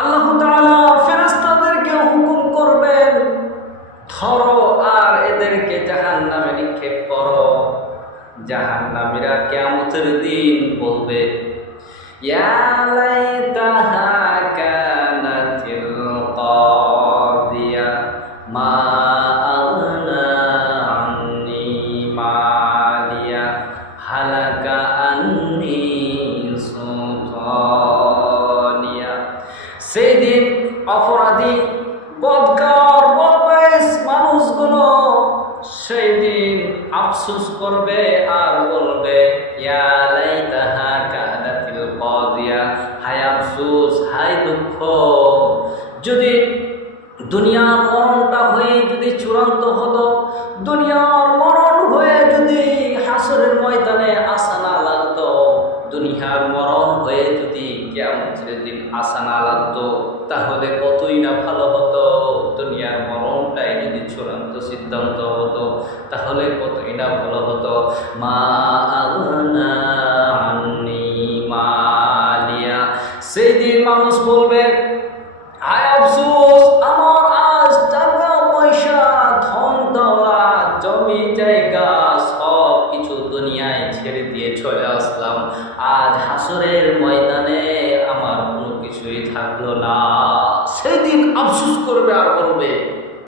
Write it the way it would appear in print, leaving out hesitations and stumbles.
আল্লাহ তাআলা ফেরেশতাদেরকে হুকুম করবেন, ধরো আর এদেরকে জাহান্নামে নিক্ষেপ করো। জাহান্নামীরা কিয়ামতের দিন বলবে, ইয়া লাইতাহা কানাতিল কাদিয়া মা আগনা আন্নি মালিয়া হালাকা আন্নি সুলতানিয়া। সেদিন অপরাধী বদকার বদমাইশ মানুষগুলো সেই দিন আফসোস করবে আর বলবে, ইয়া লাইতাহা কানাতিল কাদিয়া, হায় আফসোস, হায় দুঃখ, যদি দুনিয়ার মরণটা হয়ে যদি চূড়ান্ত হতো, দুনিয়ার মরণ হয়ে যদি হাসরের ময়দানে আসা না লাগতো, দুনিয়ার মরণ হয়ে যদি কিয়ামতের দিন আসা না লাগতো, তাহলে কতই না ভালো হতো। দুনিয়ার মরণটাই যদি চূড়ান্ত সিদ্ধান্ত হতো, তাহলে কতই না ভালো হতো। মা আগনা আন্নি মালিয়া, সেই দিন মানুষ বলবে, হায় আফসোস, আমার আজ টাকা পয়সা ধন দৌলত জমি জায়গা সব কিছু দুনিয়ায় ছেড়ে দিয়ে চলে আসলাম, আজ হাসরের ময়দানে আমার কোনো কিছুই থাকলো না। সেদিন আফসোস করবে আর বলবে,